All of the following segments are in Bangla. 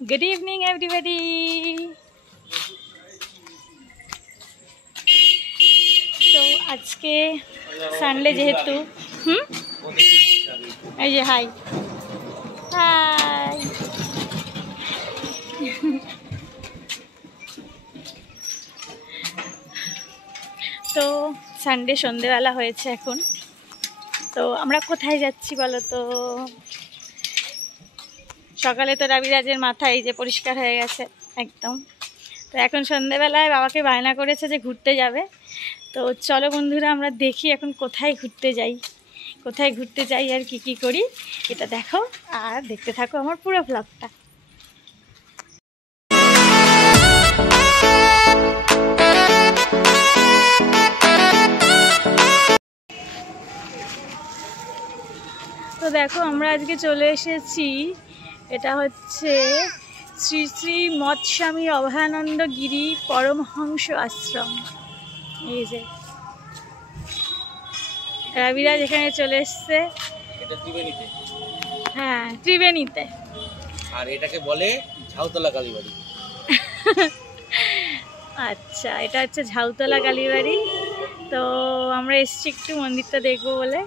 Good evening, everybody. So, আজকে সানডে যেহেতু এই যে হাই হাই তো সানডে সন্ধ্যেবেলা হয়েছে এখন। তো আমরা কোথায় যাচ্ছি বলো তো? সকালে তো রবিরাজের মাথা এই যে পরিষ্কার হয়ে গেছে একদম। তো এখন সন্ধ্যেবেলায় বাবাকে বায়না করেছে যে ঘুরতে যাবে। তো চলো বন্ধুরা আমরা দেখি এখন কোথায় ঘুরতে যাই আর কি করি এটা দেখো আর দেখতে থাকো আমার পুরো ব্লগটা। তো দেখো আমরা আজকে চলে এসেছি, এটা হচ্ছে শ্রী শ্রী মৎস্বামী অভয়ানন্দ গিরি পরমহংস আশ্রম। এই যে রবিরাজ এখানে চলে এসছে, এটা ত্রিবেণীতে। হ্যাঁ ত্রিবেণীতে। আর এটাকে বলে ঝাউতলা কালীবাড়ি। আচ্ছা এটা হচ্ছে ঝাউতলা কালীবাড়ি। তো আমরা এসছি একটু মন্দিরটা দেখবো বলে।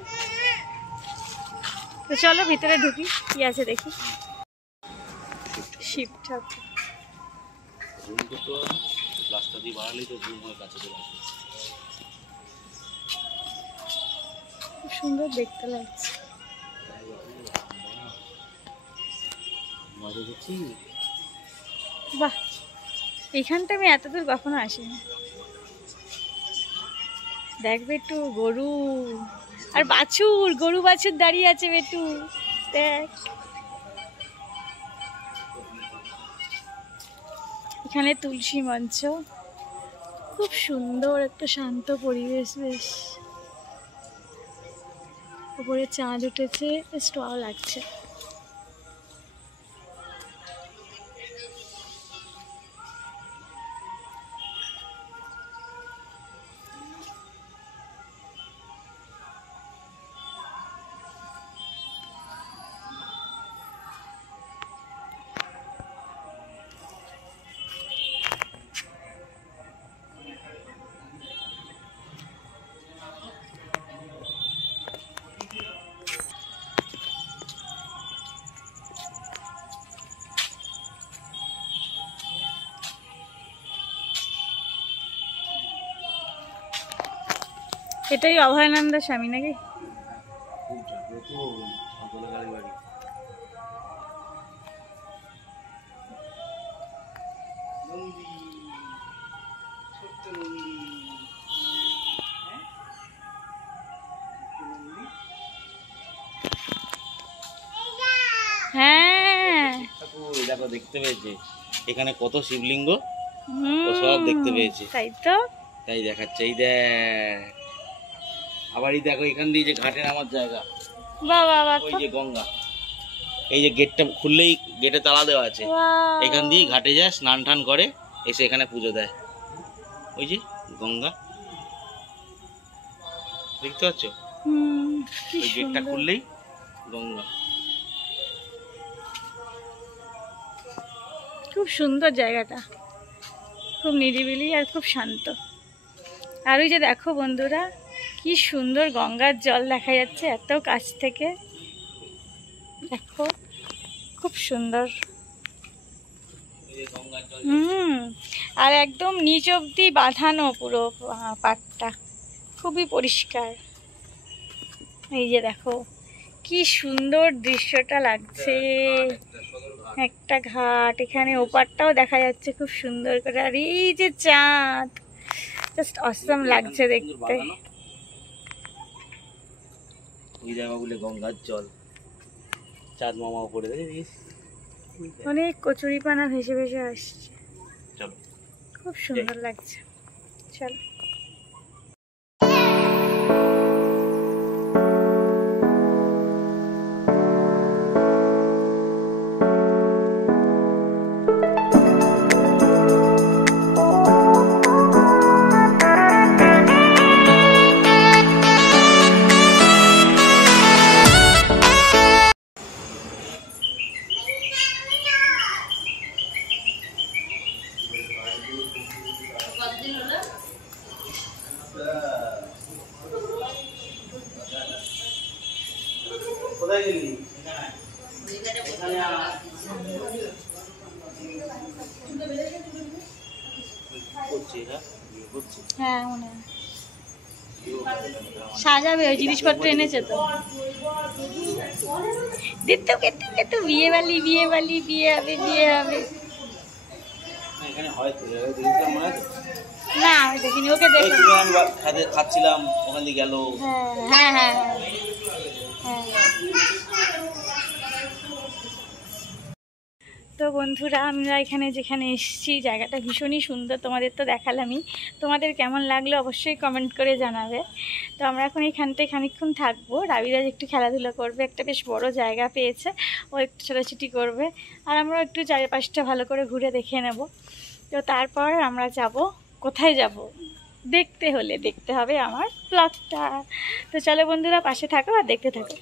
তো চলো ভিতরে ঢুকি, কি আছে দেখি। শিব ঠাকুর খুব সুন্দর দেখতে লাগছে। বাহ, এইখানটা আমি এতদূর কখনো আসিনি। দেখ বেটু গরু আর বাছুর, গরু বাছুর দাঁড়িয়ে আছে বেটু, দেখ। এখানে তুলসী মঞ্চ, খুব সুন্দর একটা শান্ত পরিবেশ, বেশ উপরে চাঁদ উঠেছে, বেশ ভালো লাগছে। এটাই অভয়ানন্দ স্বামী নাকি? হ্যাঁ দেখো দেখতে পেয়েছে এখানে কত শিবলিঙ্গ, ও সব দেখতে পেয়েছে। তাই তো, তাই দেখাচ্ছে। এই দেখ, আবার এই দেখো এখান দিয়ে যে ঘাটে নামার জায়গা, ওই যে গঙ্গা, এই যে গেটটা খুললেই গেটে তালা দেওয়া আছে, এখান দিয়ে ঘাটে যায়, স্নান টান করে, এসে এখানে পুজো দেয়। ওই যে গঙ্গা দেখতে পাচ্ছ, ওই গেটটা খুললেই গঙ্গা। খুব সুন্দর জায়গাটা, খুব নিরিবিলি আর খুব শান্ত। আর ওই যে দেখো বন্ধুরা কি সুন্দর গঙ্গার জল দেখা যাচ্ছে এত কাছ থেকে, দেখো খুব সুন্দর। আর একদম নিচ অব্দি বাঁধানো পুরো পাড়টা, খুবই পরিষ্কার। এই যে দেখো কি সুন্দর দৃশ্যটা লাগছে, একটা ঘাট, এখানে ওপারটাও দেখা যাচ্ছে খুব সুন্দর করে। আর এই যে চাঁদ, জাস্ট অসম লাগছে দেখতে। ওই জায়গাগুলো গঙ্গার জল, চাঁদ মামা উপরে দেখিস, অনেক কচুরিপানা ভেসে ভেসে আসছে, চলো খুব সুন্দর লাগছে। চলো হ্যাঁ মনে হয় সাজাবে, ওই জিনিসপত্র এনেছে তো। দেখতে দেখতে বিয়ে বালি বিয়ে বালি বিয়ে হবে বিয়ে হবে। না আমি দেখিনি, ওকে দেখলাম খাচ্ছিলাম ওখান দিয়ে গেল। হ্যাঁ হ্যাঁ হ্যাঁ হ্যাঁ। তো বন্ধুরা আমরা এখানে যেখানে এসেছি জায়গাটা ভীষণই সুন্দর, তোমাদের তো দেখালামই। তোমাদের কেমন লাগলো অবশ্যই কমেন্ট করে জানাবে। তো আমরা এখন এখানটায় খানিকক্ষণ থাকবো, রাবিরাজ একটু খেলাধুলা করবে, একটা বেশ বড় জায়গা পেয়েছে, ও একটু ছোটাছুটি করবে, আর আমরা একটু চারিপাশটা ভালো করে ঘুরে দেখে নেব। তো তারপর আমরা যাব, কোথায় যাব দেখতে হলে দেখতে হবে আমার ব্লগটা। তো চলো বন্ধুরা পাশে থাকো আর দেখতে থাকো।